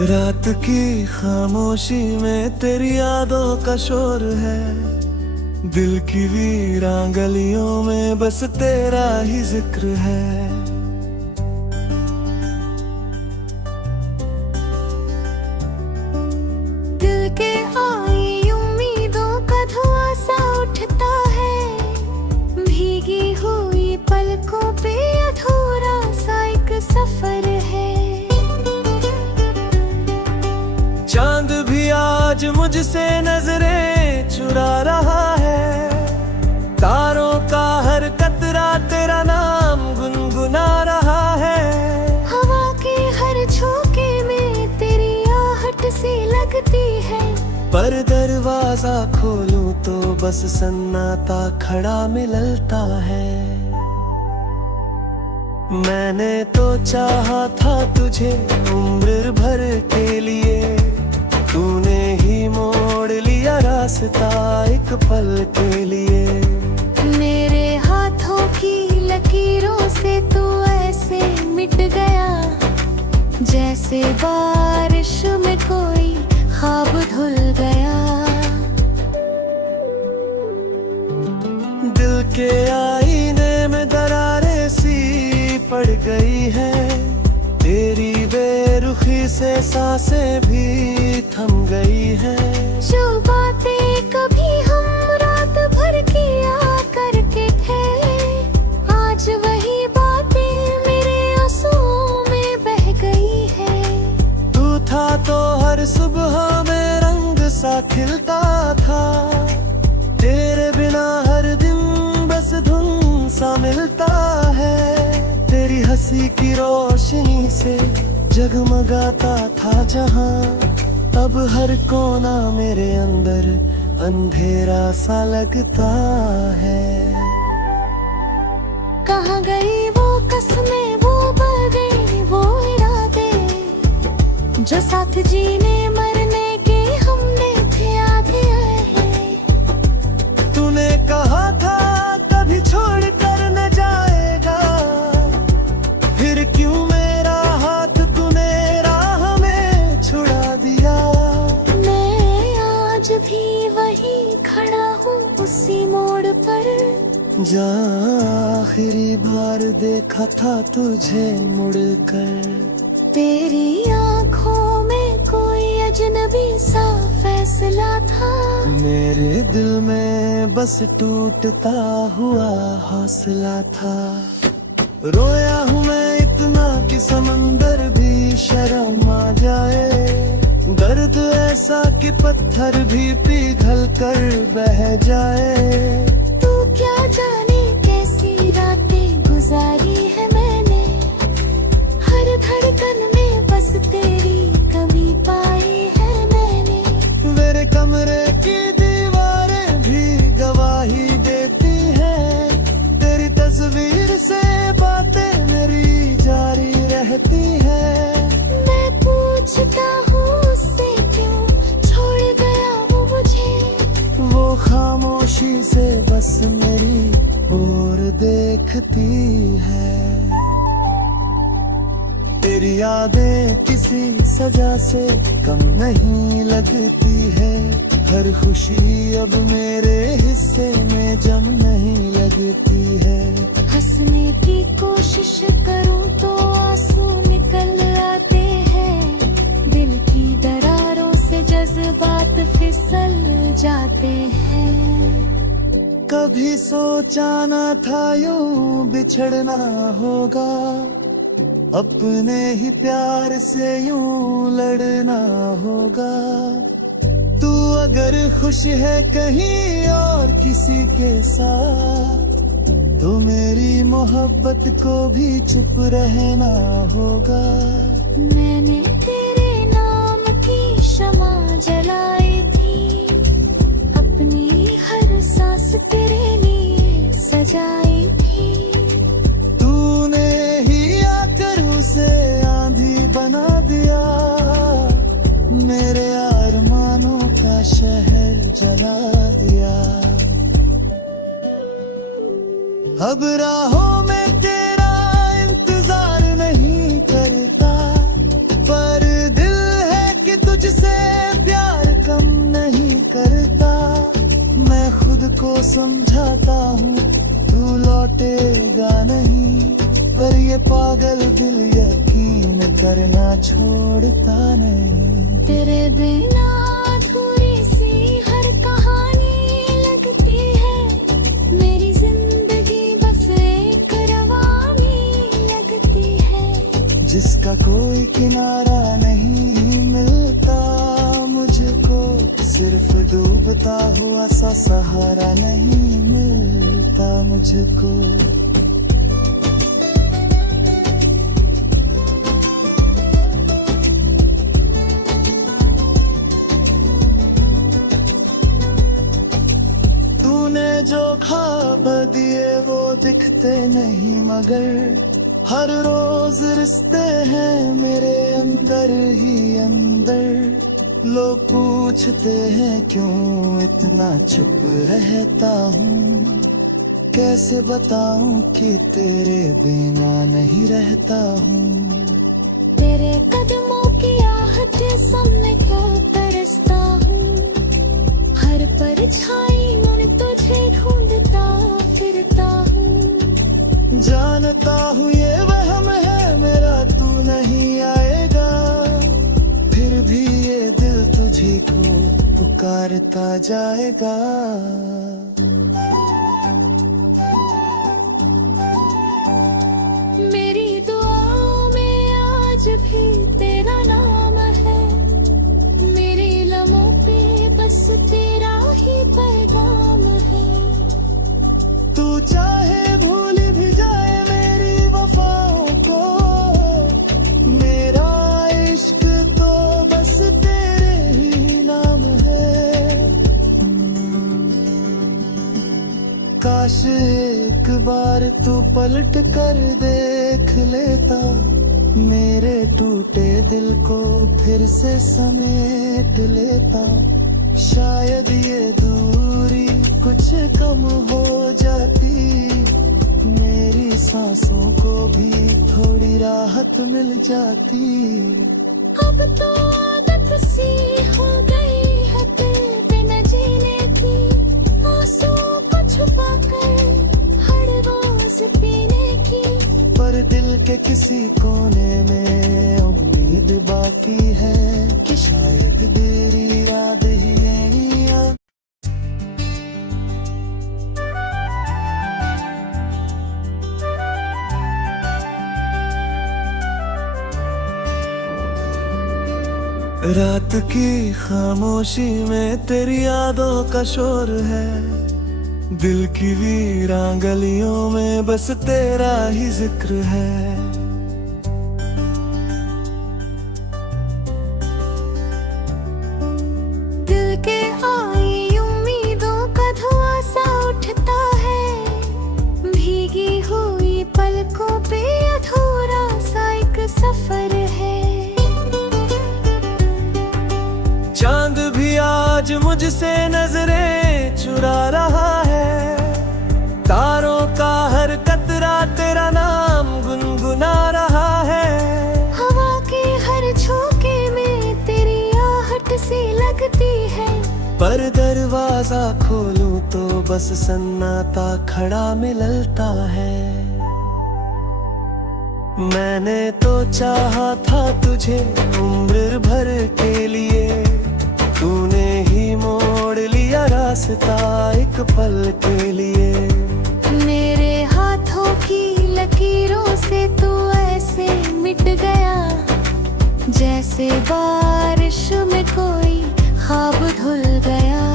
रात की खामोशी में तेरी यादों का शोर है। दिल की वीरां गलियों में बस तेरा ही जिक्र है। दिल के आई उम्मीदों का धुआं सा उठता है। भीगी हुई पलकों पे अधूरा सा एक सफर है। चांद भी आज मुझसे नजरें चुरा रहा है। तारों का हर कतरा तेरा नाम गुनगुना रहा है। हवा के हर झोंके में तेरी आहट सी लगती है। पर दरवाजा खोलूं तो बस सन्नाटा खड़ा मिलता है। मैंने तो चाहा था तुझे उम्र भर के लिए। तूने ही मोड़ लिया रास्ता एक पल के लिए। मेरे हाथों की लकीरों से तू ऐसे मिट गया। जैसे बारिश में कोई ख्वाब धुल गया। दिल के आईने में दरारें सी पड़ गई है। तेरी बेरुखी से सांसें भी थम गई है। जो बातें कभी हम रात भर किया करते थे, आज वही बातें मेरे आंसुओं में बह गई है। तू था तो हर सुबह में रंग सा खिलता था। तेरे बिना हर दिन बस धुन सा मिलता है। तेरी हंसी की रोशनी से जगमगाता था जहां। अब हर कोना मेरे अंदर अंधेरा सा लगता है। कहाँ गई वो कसमें, वो वादे, वो इरादे, जो साथ जीने मरने के हमने थे आधे हैं। तूने कहा था कभी छोड़ कर न जाएगा। फिर क्यों मेरा हाथ तूने राह में छुड़ा दिया। मैं आज भी वही खड़ा हूँ उसी मोड़ पर। जहाँ आखिरी बार देखा था तुझे मुड़कर। तेरी आँखों में कोई अजनबी सा फैसला था। मेरे दिल में बस टूटता हुआ हौसला था। रोया हूँ मैं इतना कि समंदर भी शर्म आ जाए। दर्द ऐसा कि पत्थर भी पिघल कर बह जाए। तू क्या जाने कैसी रातें गुजारी है मैंने। हर धड़कन में बस तेरी कमी पाई है मैंने। मेरे कमरे की दीवारें भी गवाही देती हैं। तेरी तस्वीर से बातें मेरी जारी रहती हैं। मैं पूछता हूँ उससे क्यों छोड़ गया वो मुझे। वो खामोशी से बस मेरी ओर देखती है। तेरी यादें किसी सजा से कम नहीं लगती है। हर खुशी अब मेरे हिस्से में जम नहीं लगती है। हंसने की कोशिश करूं तो आंसू निकल आते हैं। दिल की दरारों से जज्बात फिसल जाते हैं। कभी सोचा न था यूं बिछड़ना होगा। अपने ही प्यार से यूं लड़ना होगा। तू अगर खुश है कहीं और किसी के साथ, तो मेरी मोहब्बत को भी चुप रहना होगा। मैंने तेरे नाम की शमा जलाई थी। अपनी हर सांस तेरे लिए सजाई थी। तूने ही आकर उसे आंधी बना दिया। मेरे अरमानों का शहर जला दिया। अब राहों में तेरा इंतजार नहीं करता। पर दिल है को समझाता हूँ तू लौटेगा नहीं, पर ये पागल दिल यकीन करना छोड़ता नहीं। तेरे बिना अधूरी सी हर कहानी लगती है, मेरी जिंदगी बस एक रवानी लगती है। जिसका कोई किनारा नहीं मिलता मुझको, सिर्फ डूबता हुआ सा सहारा नहीं मिलता मुझको। जो ख्वाब दिए वो दिखते नहीं, मगर हर रोज रिश्ते हैं मेरे अंदर ही अंदर। लोग पूछते हैं क्यों इतना चुप रहता हूँ, कैसे बताऊं कि तेरे बिना नहीं रहता हूँ। तेरे कदमों की आहट सुनने क्या तरसता हूँ, हर परछाई में तुझे ढूंढता फिरता हूँ। जानता हूँ ये वहम है मेरा, तू नहीं आएगा, फिर भी ये दिल तुझे को पुकारता जाएगा। मेरी दुआओं में आज भी तेरा नाम है, मेरे लम्हों पे बस तेरा ही पैगाम है। तू चाहे भूल भी जाए मेरी वफाओं को, मेरा इश्क तो बस तेरे ही नाम है। काश एक बार तू पलट कर देख लेता, मेरे टूटे दिल को फिर से समेट लेता। शायद ये दूरी कुछ कम हो जाती, मेरी सांसों को भी थोड़ी राहत मिल जाती। अब तो आदत सी हो गई है तेरे बिना जीने की, आंसू को छुपा कर हर रोज पीने की। पर दिल के किसी कोने में उम्मीद बाकी है कि शायद तेरी याद ही आ। रात की खामोशी में तेरी यादों का शोर है, दिल की वीरां गलियों में बस तेरा ही जिक्र है। दिल के आई उम्मीदों का धुआं सा उठता है, भीगी हुई पलकों पे अधूरा सा एक सफर है। चांद भी आज मुझसे नजरें चुरा रहा है, तारों का हर कतरा तेरा नाम गुनगुना रहा है। हवा के हर झोंके में तेरी आहट सी लगती है, पर दरवाजा खोलूं तो बस सन्नाटा खड़ा मिलता है। मैंने तो चाहा था तुझे उम्र भर के लिए, तूने ही मोड़ लिया रास्ता एक पल के लिए। मेरे हाथों की लकीरों से तू ऐसे मिट गया, जैसे बारिश में कोई ख्वाब धुल गया।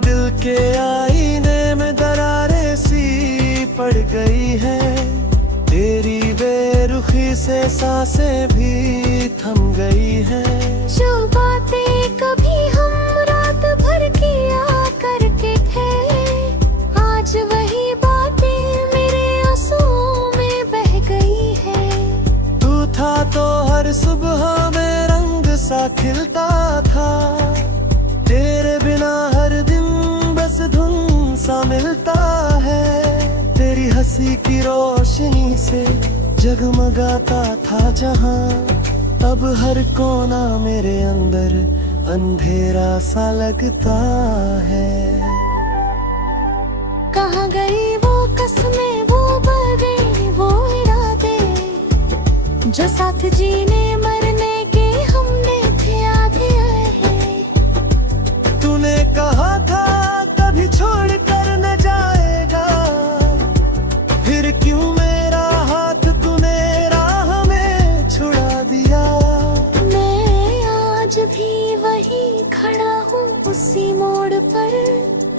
दिल के आईने में दरारें सी पड़ गई है, तेरी बेरुखी से सांसें भी थम गई है। जो बातें कभी हम रात भर किया करते थे, आज वही बातें मेरे आंसुओं में बह गई है। तू था तो हर सुबह में रंग सा खिलता था, तेरे बिना हर दिन बस धुन सा मिलता है। तेरी हंसी की रोशनी से जगमगाता था जहां, अब हर कोना मेरे अंदर अंधेरा सा लगता है। कहाँ गई वो कसमें, वो वादे, वो इरादे, जो साथ जीने मरने के हमने थे आधे हैं। तूने कहा था कभी छोड़ कर न जाएगा, फिर क्यों मेरा हाथ तूने राह में छुड़ा दिया। मैं आज भी वही खड़ा हूँ उसी मोड़ पर,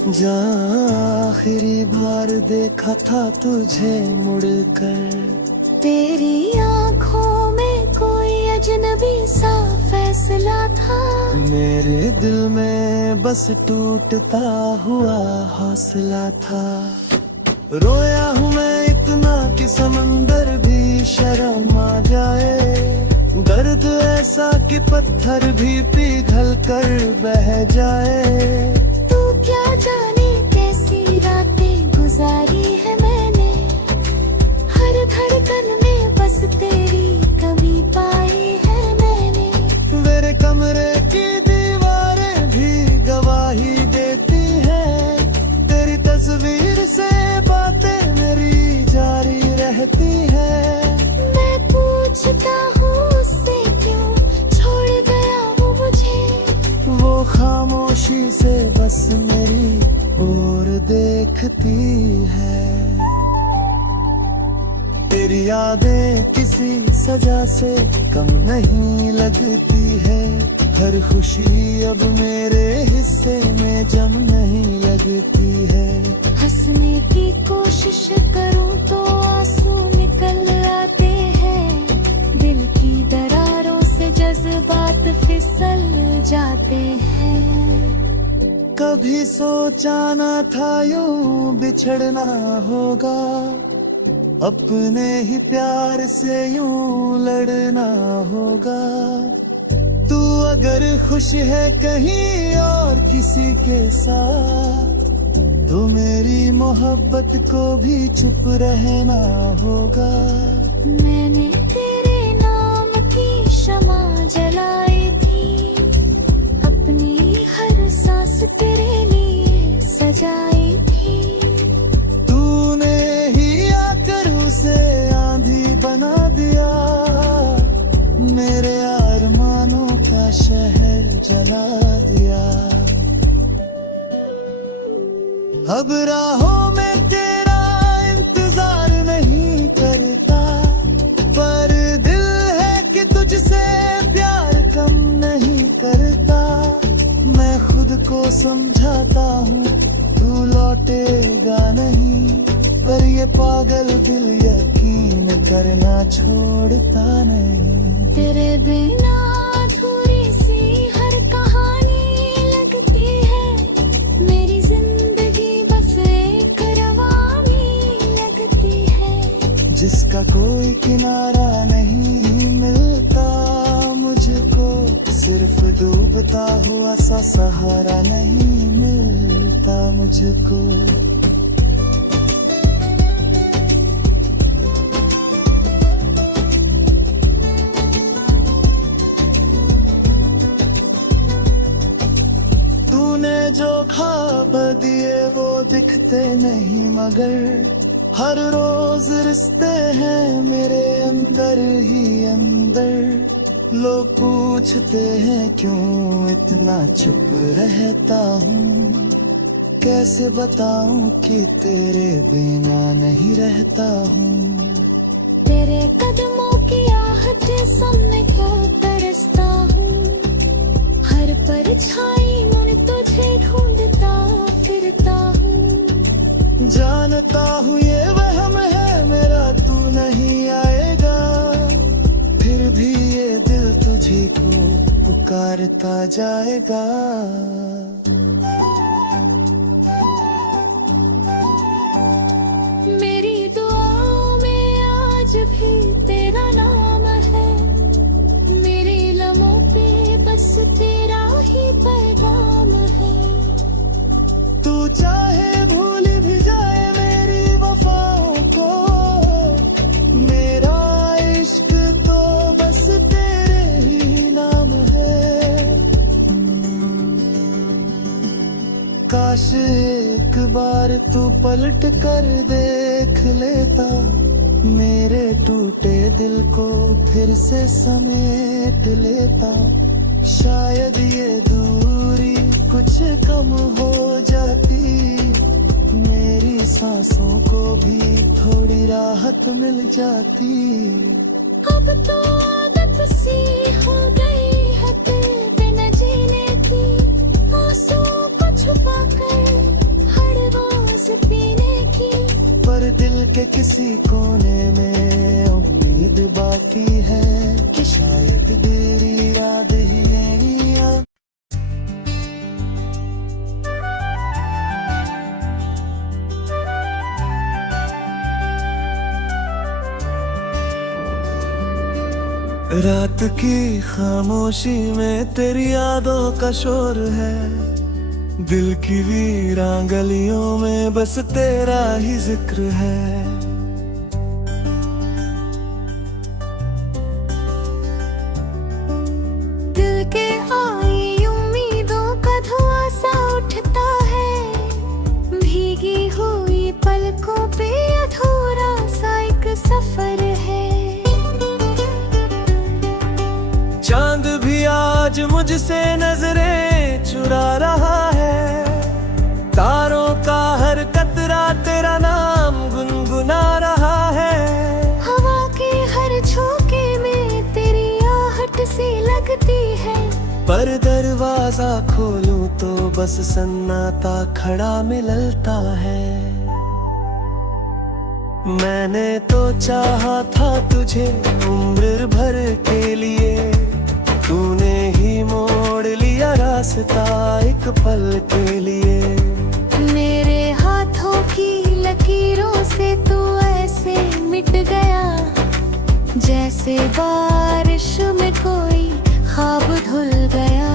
जहाँ आखिरी बार देखा था तुझे मुड़कर। तेरी आँखों में कोई अजनबी सा फैसला था, मेरे दिल में बस टूटता हुआ हौसला था। रोया हूँ मैं इतना कि समंदर भी शर्म आ जाए, दर्द ऐसा कि पत्थर भी पिघल कर बह जाए। तू क्या जाने कैसी रातें गुजारी है मैंने, हर धड़कन में बस तेरी कमी पाई है मैंने। मेरे कमरे की दीवारें भी गवाही देती हैं, तेरी तस्वीर से बातें मेरी जारी रहती हैं। मैं पूछता हूँ उससे क्यों छोड़ गया वो मुझे, वो खामोशी से बस मेरी ओर देखती है। तेरी यादें किसी सजा से कम नहीं लगती है, हर खुशी अब मेरे हिस्से में जम नहीं लगती है। हंसने की कोशिश करूँ तो आंसू निकल आते हैं, दिल की दरारों से जज्बात फिसल जाते हैं। कभी सोचा न था यूं बिछड़ना होगा, अपने ही प्यार से यूं लड़ना होगा। तू अगर खुश है कहीं और किसी के साथ, तो मेरी मोहब्बत को भी चुप रहना होगा। मैंने तेरे नाम की शमा जलाई थी, अपनी हर सांस तेरे लिए सजाई थी। तूने ही आकर उसे आंधी बना दिया, मेरे अरमानों का शहर जला दिया। अब राहों में तेरा इंतजार नहीं करता, पर दिल है कि तुझसे प्यार कम नहीं करता। मैं खुद को समझाता हूँ तू लौटेगा नहीं, पर ये पागल दिल यकीन करना छोड़ता नहीं। तेरे बिना अधूरी सी हर कहानी लगती है, मेरी जिंदगी बस एक रवानी लगती है। जिसका कोई किनारा नहीं मिलता मुझको, सिर्फ डूबता हुआ सा सहारा नहीं मिलता मुझको। तूने जो ख्वाब दिए वो दिखते नहीं, मगर हर रोज रिश्ते हैं मेरे अंदर ही अंदर। लोग पूछते हैं क्यों इतना चुप रहता हूँ, कैसे बताऊं कि तेरे बिना नहीं रहता हूँ। तेरे कदमों की आहट सुन मैं क्या तरसता हूँ, हर परछाई में तुझे ढूंढता फिरता हूँ। जानता हूँ ये वहम है मेरा, तू नहीं आएगा, फिर भी ये दिल तुझी को पुकारता जाएगा। मेरी दुआओं में आज भी तेरा नाम है, मेरे लम्हों पे बस तेरा ही पैगाम है। तू चाहे भूल भी जाए मेरी वफाओं को, मेरा इश्क तो बस तेरे ही नाम है। काश एक बार तू पलट कर देख लेता, मेरे टूटे दिल को फिर से समेट लेता। शायद ये दूरी कुछ कम हो जाती, मेरी सांसों को भी थोड़ी राहत मिल जाती। अब तो आदत सी हो गई है तेरे बिना जीने की, आंसू को छुपा कर हर रोज पीने की। पर दिल के किसी कोने में उम्मीद बाकी है कि शायद तेरी याद ही नहीं आ। रात की खामोशी में तेरी यादों का शोर है, दिल की वीरां गलियों में बस तेरा ही जिक्र है। दिल के आई उम्मीदों का धुआं सा उठता है, भीगी हुई पलकों पे अधूरा सा एक सफर है। चांद भी आज मुझसे नजरें चुरा रहा है, तारों का हर कतरा तेरा नाम गुनगुना रहा है। हवा के हर झोंके में तेरी आहट सी लगती है, पर दरवाजा खोलूं तो बस सन्नाटा खड़ा मिलता है। मैंने तो चाहा था तुझे उम्र भर के लिए, तूने ही मोड़ लिया रास्ता एक पल के लिए। मेरे हाथों की लकीरों से तू ऐसे मिट गया, जैसे बारिश में कोई ख्वाब धुल गया।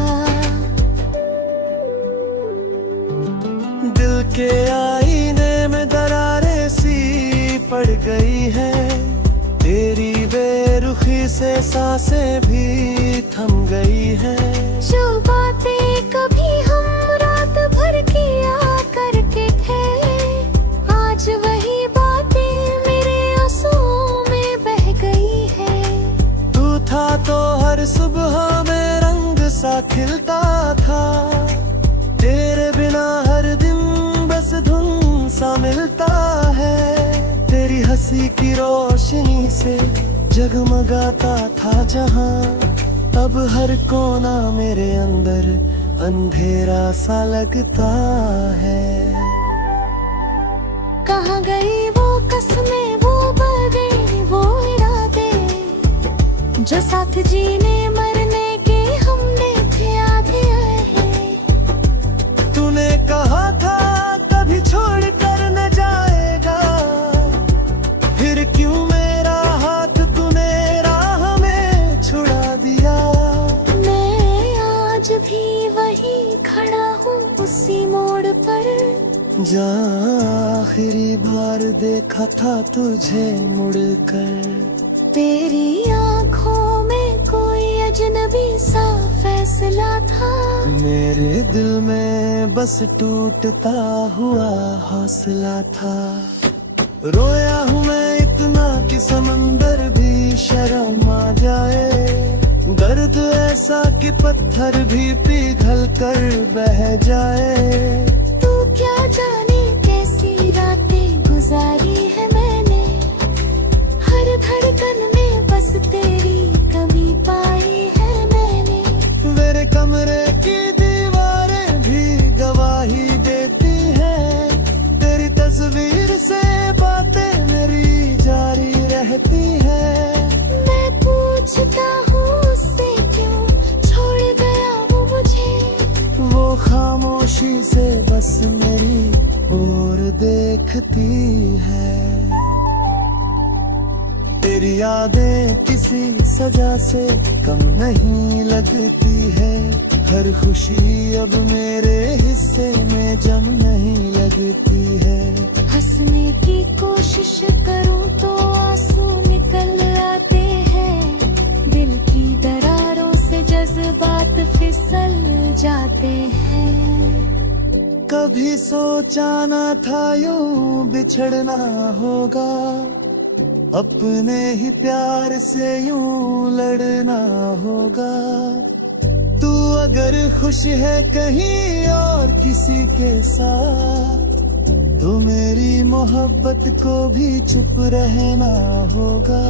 दिल के आईने में दरारें सी पड़ गई है, तेरी बेरुखी से सांसें भी थम गई है। जो बातें कभी हम रात भर किया करते थे, आज वही बातें मेरे आंसुओं में बह गई है। तू था तो हर सुबह में रंग सा खिलता था, तेरे बिना हर दिन बस धुन सा मिलता है। तेरी हंसी की रोशनी से जगमगाता था जहां, अब हर कोना मेरे अंदर अंधेरा सा लगता है। कहाँ गई वो कसमें, वो वादे, वो इरादे, जो साथ जीने मरने के हमने थे आधे हैं। तूने कहा था कभी छोड़ कर न जाएगा, फिर क्यों मेरा हाथ तूने राह में छुड़ा दिया। मैं आज भी वही खड़ा हूँ उसी मोड़ पर, जहाँ आखिरी बार देखा था तुझे मुड़कर। तेरी आँखों में कोई अजनबी सा फैसला था, मेरे दिल में बस टूटता हुआ हौसला था। रोया हूँ मैं इतना कि समंदर भी शर्म आ जाए, दर्द ऐसा कि पत्थर भी पिघल कर बह जाए। तू क्या जाने कैसी रातें गुजारी है मैंने, हर धड़कन में बस तेरी कमी पाई है मैंने। मेरे कमरे की दीवारें भी गवाही देती हैं, तेरी तस्वीर से बातें मेरी जारी रहती हैं। मैं पूछता हूँ उससे क्यों छोड़ गया वो मुझे, वो खामोशी से बस मेरी ओर देखती है। तेरी यादें किसी सजा से कम नहीं लगती है, हर खुशी अब मेरे हिस्से में जम नहीं लगती है। हंसने की कोशिश करूँ तो आंसू निकल आते हैं, दिल की दरारों से जज्बात फिसल जाते हैं। कभी सोचा ना था यूं बिछड़ना होगा, अपने ही प्यार से यूं लड़ना होगा। तू अगर खुश है कहीं और किसी के साथ, तो मेरी मोहब्बत को भी चुप रहना होगा।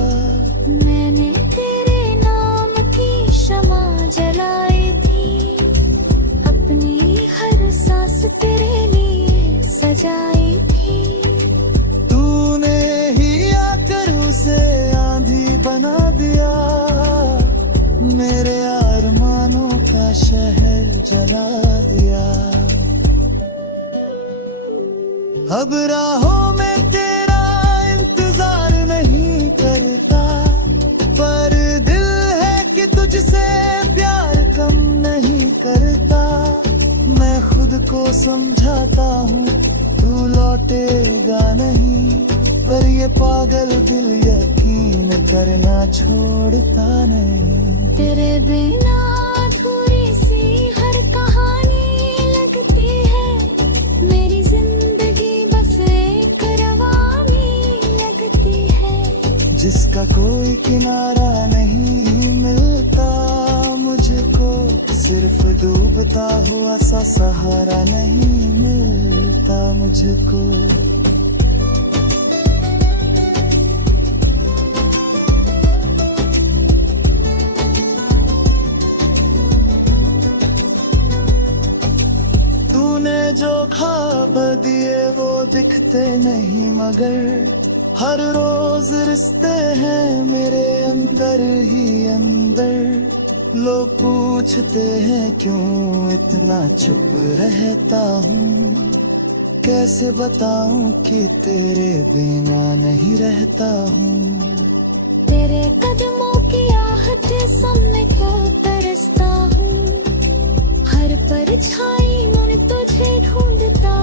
मैंने तेरे नाम की शमा जलाई थी, अपनी हर सांस तेरे लिए सजाई थी। तूने ही आकर उसे आंधी बना दिया, मेरे अरमानों का शहर जला दिया। अब राहों में तेरा इंतजार नहीं करता, पर दिल है कि तुझसे प्यार कम नहीं करता। मैं खुद को समझाता हूँ तू लौटेगा नहीं, पर ये पागल दिल यकीन करना छोड़ता नहीं। तेरे बिना अधूरी सी हर कहानी लगती है, मेरी जिंदगी बस एक रवानी लगती है। जिसका कोई किनारा नहीं मिलता मुझको, सिर्फ डूबता हुआ सा सहारा नहीं मिलता मुझको। जो ख्वाब दिए वो दिखते नहीं, मगर हर रोज रिश्ते हैं मेरे अंदर ही अंदर। लोग पूछते हैं क्यों इतना चुप रहता हूँ, कैसे बताऊं कि तेरे बिना नहीं रहता हूँ। तेरे कदमों की आहट सुनने को तरसता हूँ, हर परछाई में तुझे ढूंढता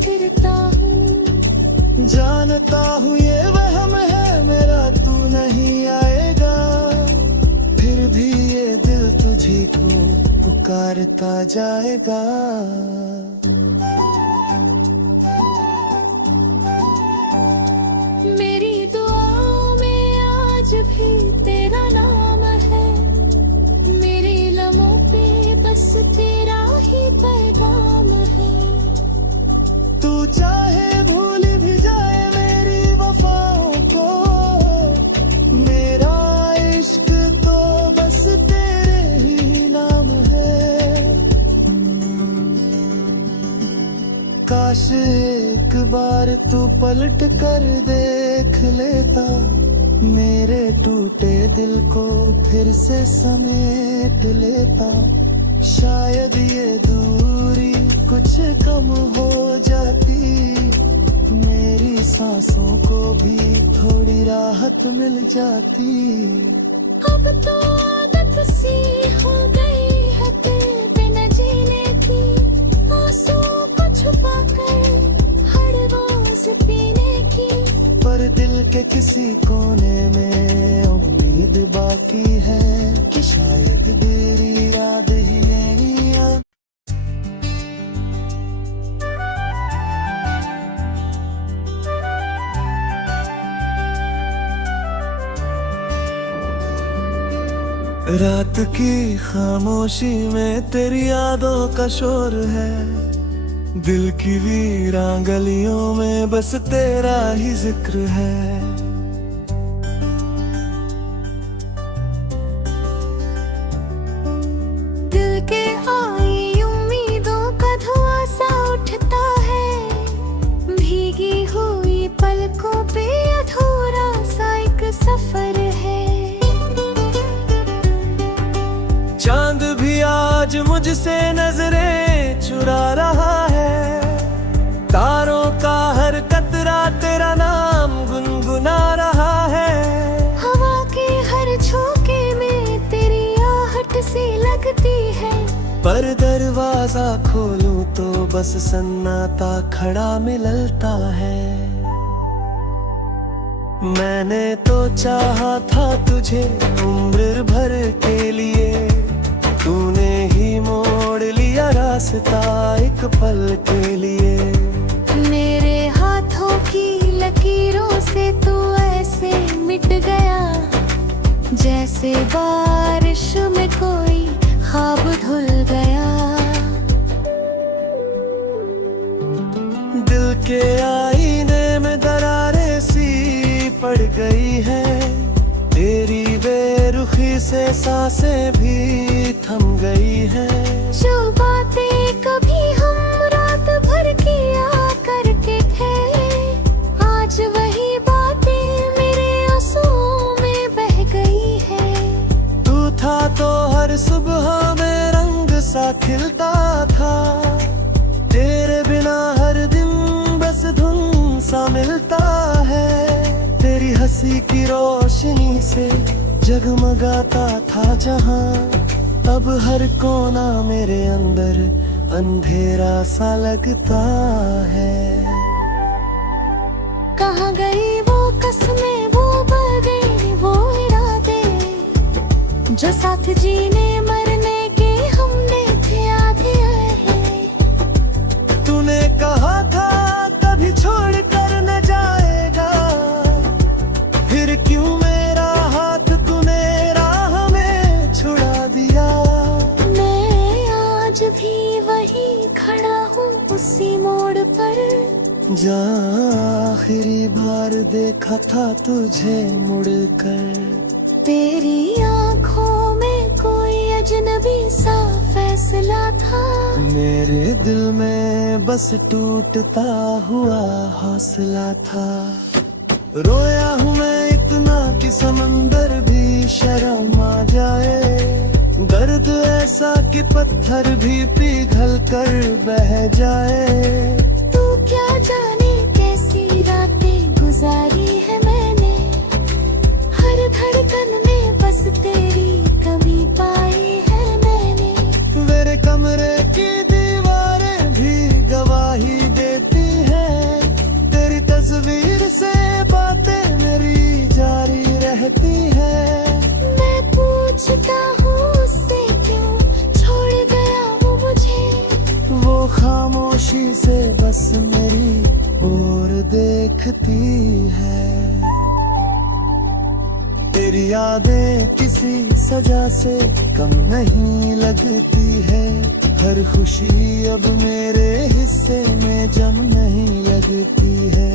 फिरता हूँ। जानता हूँ ये वहम है मेरा, तू नहीं आएगा, फिर भी ये दिल तुझी को पुकारता जाएगा। मेरी दुआओं में आज भी तेरा नाम है, मेरे लम्हों पे बस तेरा ही पैगाम है। तू चाहे भूल भी जाए मेरी वफाओं को, मेरा इश्क तो बस तेरे ही नाम है। काश एक बार तू पलट कर देख लेता, मेरे टूटे दिल को फिर से समेट लेता। शायद ये दूरी कुछ कम हो जाती, मेरी सांसों को भी थोड़ी राहत मिल जाती। अब तो आदत सी हो गई है तेरे बिना जीने की, आंसुओं को छुपा कर हर रोज पीने की। पर दिल के किसी कोने में उम्मीद बाकी है कि शायद तेरी याद ही लेनी आ। रात की खामोशी में तेरी यादों का शोर है, दिल की वीरां गलियों में बस तेरा ही जिक्र है। दिल के आई उम्मीदों का धुआं सा उठता है, भीगी हुई पलकों पे अधूरा सा एक सफर है। चांद भी आज मुझसे नजरें चुरा रहा है, तारों का हर कतरा तेरा नाम गुनगुना रहा है। हवा के हर झोंके में तेरी आहट सी लगती है, पर दरवाजा खोलूं तो बस सन्नाटा खड़ा मिलता है। मैंने तो चाहा था तुझे उम्र भर के लिए, तूने ही मोड़ लिया रास्ता एक पल के लिए। जैसे बारिश में कोई ख्वाब धुल गया। दिल के आईने में दरारें सी पड़ गई है, तेरी बेरुखी से सांसें भी थम गई है। जो बातें कभी हम रात भर किया करते थे, आज वही बातें मेरे आंसुओं में बह गई है। तू था तो हर सुबह में रंग सा खिलता था, तेरे बिना हर दिन बस धुन सा मिलता है। तेरी हंसी की रोशनी से जगमगाता था जहां, अब हर कोना मेरे अंदर अंधेरा सा लगता है। कहाँ गई वो कसमें, वो वादे, वो इरादे, जो साथ जीने मरने के हमने थे आधे आए। तूने कहा था कभी छोड़ कर न जाएगा, फिर क्यों मेरा हाथ तूने राह में छुड़ा दिया। मैं आज भी वही खड़ा हूँ उसी मोड़ पर, जहाँ आखिरी बार देखा था तुझे मुड़कर। तेरी आँखों में कोई अजनबी सा फैसला था, मेरे दिल में बस टूटता हुआ हौसला था। रोया हूँ मैं इतना कि समंदर भी शर्म आ जाए, दर्द ऐसा कि पत्थर भी पिघल कर बह जाए। तू क्या जाने कैसी रातें गुजारी है मैंने, हर धड़कन में बस तेरी कमी पाई है मैंने। मेरे कमरे की दीवारें भी गवाही देती है, तेरी तस्वीर से बातें मेरी जारी रहती है। मैं पूछता हूँ उससे क्यों छोड़ गया वो मुझे, वो खामोशी से बस मेरी ओर देखती है। तेरी यादें किसी सजा से कम नहीं लगती है, हर खुशी अब मेरे हिस्से में जम नहीं लगती है।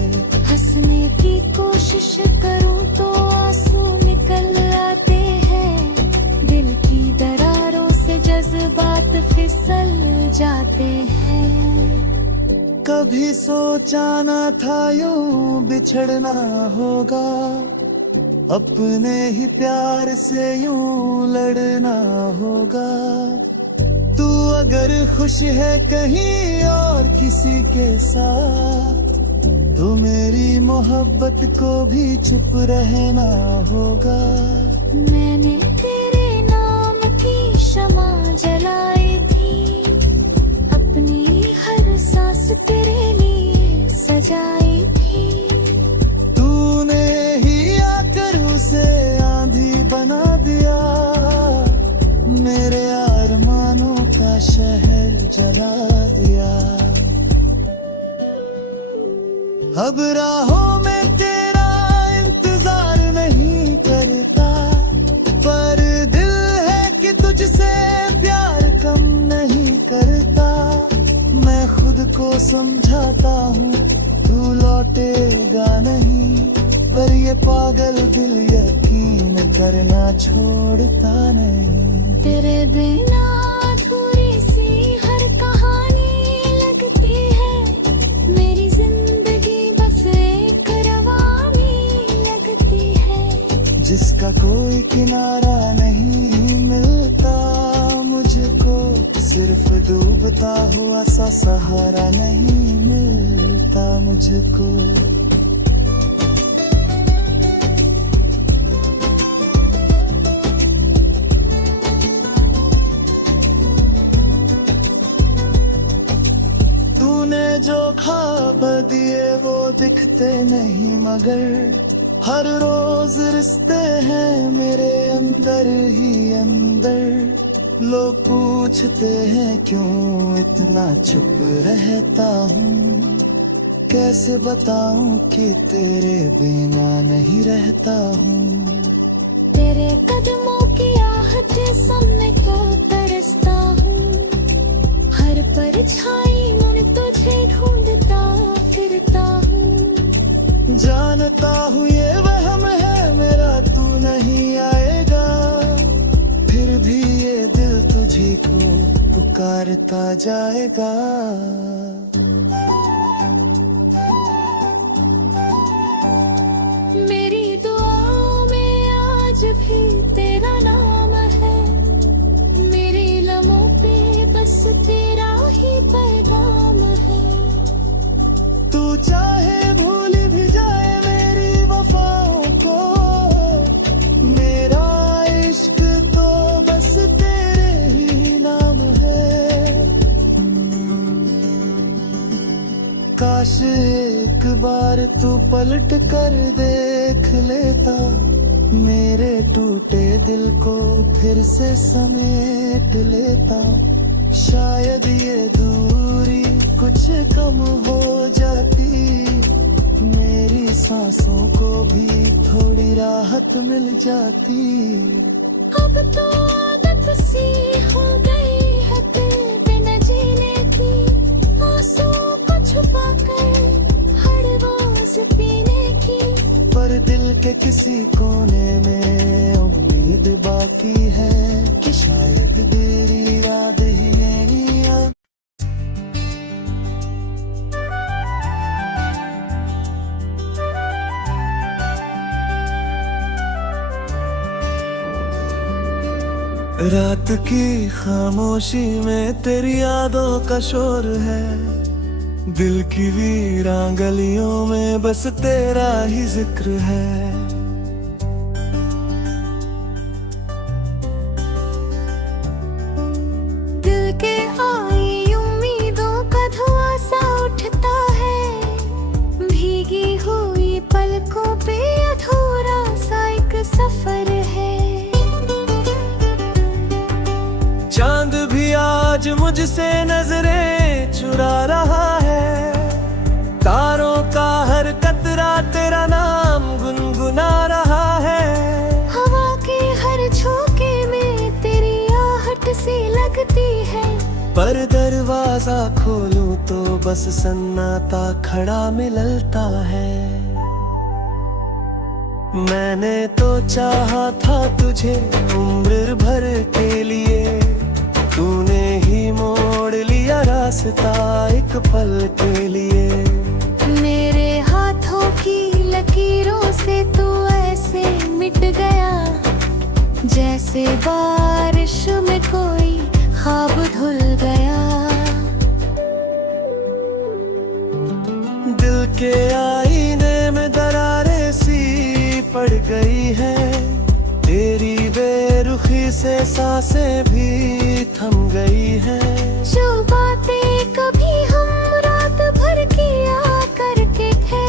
हंसने की कोशिश करूं तो आंसू निकल आते हैं, दिल की दरारों से जज्बात फिसल जाते हैं। कभी सोचा ना था यूं बिछड़ना होगा, अपने ही प्यार से यूं लड़ना होगा। तू अगर खुश है कहीं और किसी के साथ, तो मेरी मोहब्बत को भी चुप रहना होगा। मैंने तेरे नाम की शमा जलाई थी, अपनी हर सांस तेरे लिए सजाई थी। तूने ही आकर उसे आंधी बना दिया, मेरे अरमानों का शहर जला दिया। अब राहों में तेरा इंतजार नहीं करता, पर दिल है कि तुझसे प्यार कम नहीं करता। मैं खुद को समझाता हूँ तू लौटेगा नहीं, पर ये पागल दिल यकीन करना छोड़ता नहीं। तेरे बिना अधूरी सी हर कहानी लगती है, मेरी जिंदगी बस एक रवानी लगती है। जिसका कोई किनारा नहीं मिलता मुझको, सिर्फ डूबता हुआ सा सहारा नहीं मिलता मुझको। जो ख्वाब दिए वो दिखते नहीं, मगर हर रोज रिश्ते हैं मेरे अंदर ही अंदर। लोग पूछते हैं क्यों इतना चुप रहता हूँ, कैसे बताऊं कि तेरे बिना नहीं रहता हूँ। तेरे कदमों जिस्म में क्या तरसता हूँ, हर परछाई में तुझे ढूंढता फिरता हूँ। जानता हूँ ये वहम है मेरा, तू नहीं आएगा, फिर भी ये दिल तुझे को पुकारता जाएगा। मेरी दुआओं में आज भी तेरा नाम है, मेरे लम्हों पे बस तेरा ही पैगाम है। तू चाहे भूल भी जाए मेरी वफाओं को, मेरा इश्क तो बस तेरे ही नाम है। काश एक बार तू पलट कर देख लेता, मेरे टूटे दिल को फिर से समेट लेता। शायद ये दूरी कुछ कम हो जाती, मेरी सांसों को भी थोड़ी राहत मिल जाती। अब तो आदत सी हो गई है दिल पे न जीने की, आंसू को छुपा कर हर रोज पीने की। पर दिल के किसी कोने में उम्मीद बाकी है कि शायद तेरी याद ही लेनी आ। रात की खामोशी में तेरी यादों का शोर है, दिल की वीरां गलियों में बस तेरा ही जिक्र है। दिल के आई उम्मीदों का धुआं सा उठता है, भीगी हुई पलकों पे अधूरा सा एक सफर है। चांद भी आज मुझसे नजरें चुरा रहा है, तारों का हर कतरा तेरा नाम गुनगुना रहा है। हवा के हर झोंके में तेरी आहट सी लगती है, पर दरवाजा खोलूं तो बस सन्नाटा खड़ा मिलता है। मैंने तो चाहा था तुझे उम्र भर के लिए, तूने ही मोड़ लिया रास्ता एक पल के लिए। मेरे हाथों की लकीरों से तू ऐसे मिट गया, जैसे बारिश में कोई ख्वाब धुल गया। दिल के आईने में दरारें सी पड़ गई है, तेरी बेरुखी से सांसें भी थम गई है। जो बातें कभी हम रात भर किया करते थे,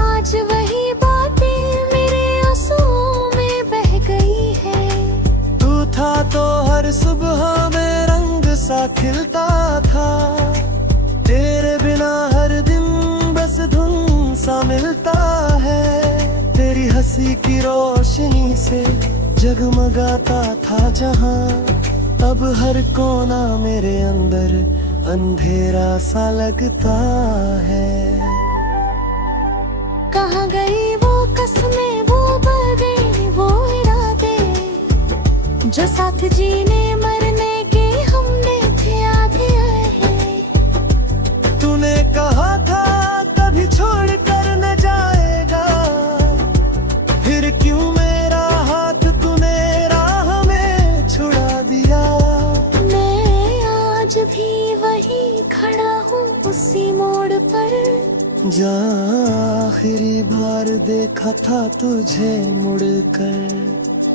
आज वही बातें मेरे आंसुओं में बह गई है। तू था तो हर सुबह में रंग सा खिलता था, तेरे बिना हर दिन बस धुन सा मिलता है। तेरी हंसी की रोशनी से जगमगाता था जहां, अब हर कोना मेरे अंदर अंधेरा सा लगता है। कहाँ गई वो कसमें, वो वादे, वो इरादे, जो साथ जीने मरने के हमने थे आधे हैं। तूने कहा था कभी छोड़ कर न जाएगा, फिर क्यों मेरा हाथ तूने राह में छुड़ा दिया। मैं आज भी वही खड़ा हूँ उसी मोड़ पर, जहाँ आखिरी बार देखा था तुझे मुड़कर।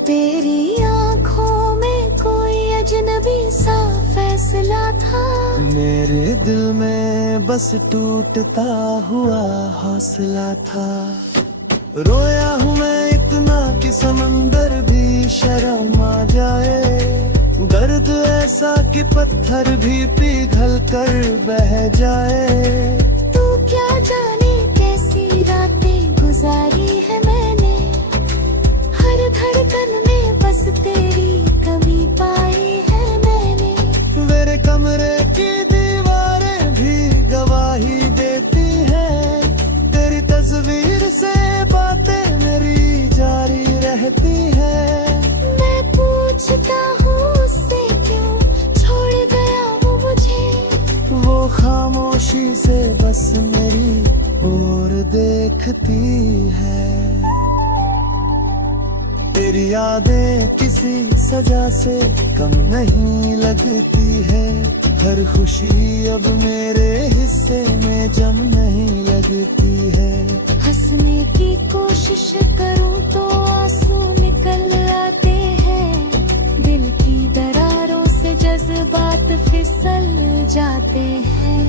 तेरी आँखों में कोई अजनबी सा फैसला था, मेरे दिल में बस टूटता हुआ हौसला था। रोया हूँ मैं इतना कि समंदर भी शर्म आ जाए, दर्द ऐसा कि पत्थर भी पिघल कर बह जाए। तू क्या जाने कैसी रातें गुजारी है मैंने, हर धड़कन में बस तेरी रखती है। तेरी यादें किसी सजा से कम नहीं लगती है। हर खुशी अब मेरे हिस्से में जम नहीं लगती है। हंसने की कोशिश करूं तो आंसू निकल आते हैं। दिल की दरारों से जज्बात फिसल जाते हैं।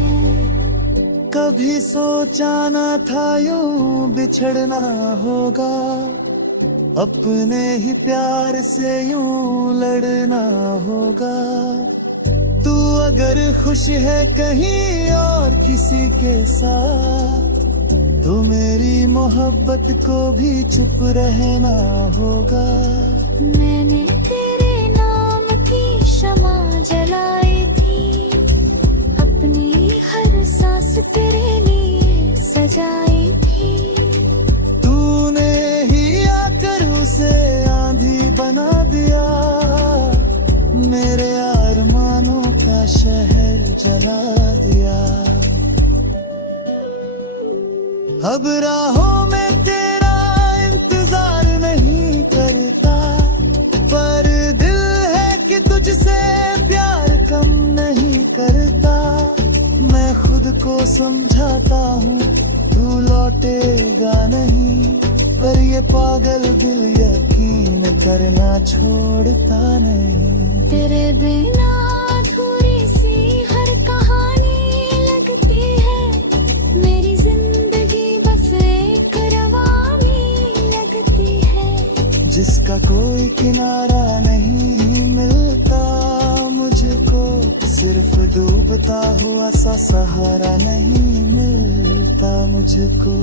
कभी सोचा न था यूं बिछड़ना होगा, अपने ही प्यार से यूं लड़ना होगा। तू अगर खुश है कहीं और किसी के साथ, तो मेरी मोहब्बत को भी चुप रहना होगा। मैंने तेरे नाम की शमा जलाई थी, अपनी हर सांस तेरे लिए सजाई थी। तूने ही आकर उसे आंधी बना दिया, मेरे अरमानों का शहर जला दिया। अब राहों में तेरा इंतजार नहीं करता, पर दिल है कि तुझसे प्यार कम नहीं करता। मैं खुद को समझाता हूँ तू लौटेगा नहीं, पर ये पागल दिल यकीन करना छोड़ता नहीं। तेरे बिना अधूरी सी हर कहानी लगती है। मेरी जिंदगी बस एक रवानी लगती है। जिसका कोई किनारा नहीं मिलता मुझको, सिर्फ डूबता हुआ सा सहारा नहीं मिलता मुझको।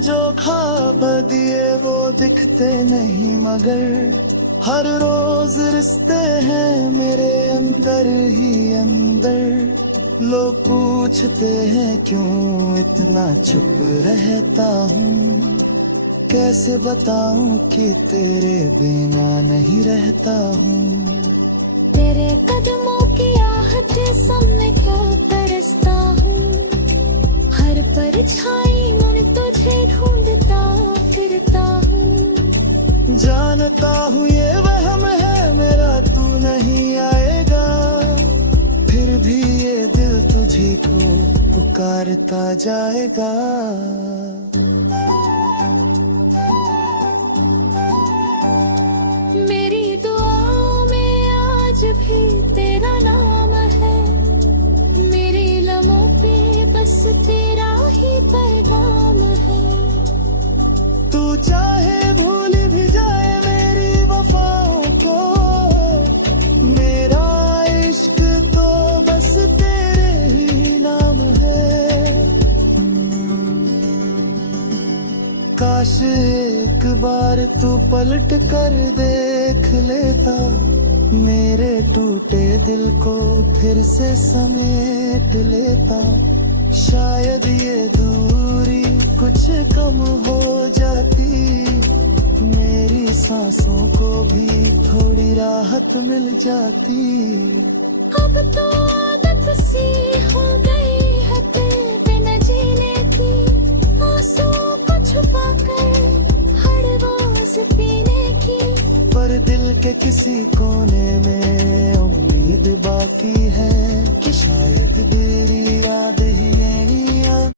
जो ख्वाब दिए वो दिखते नहीं, मगर हर रोज रिश्ते हैं मेरे अंदर ही अंदर। लोग पूछते हैं क्यों इतना चुप रहता हूँ, कैसे बताऊं कि तेरे बिना नहीं रहता हूँ। तेरे कदमों की आहट सामने क्या तरसता हूँ, हर परछाई में तुझे ढूंढता फिरता हूँ। जानता हूँ ये वहम है मेरा, तू नहीं आएगा, फिर भी ये दिल तुझे को पुकारता जाएगा। मेरी दुआओं में आज भी तेरा नाम है, मेरे लम्हों पे बस तेरा ही पैगाम है। तू चाहे भूल भी जाए मेरी वफाओं को, मेरा इश्क तो बस तेरे ही नाम है। काश एक बार तू पलट कर देख लेता, मेरे टूटे दिल को फिर से समेट लेता। शायद ये दूरी कुछ कम हो जाती, मेरी सांसों को भी थोड़ी राहत मिल जाती। अब तो आदत सी हो गई है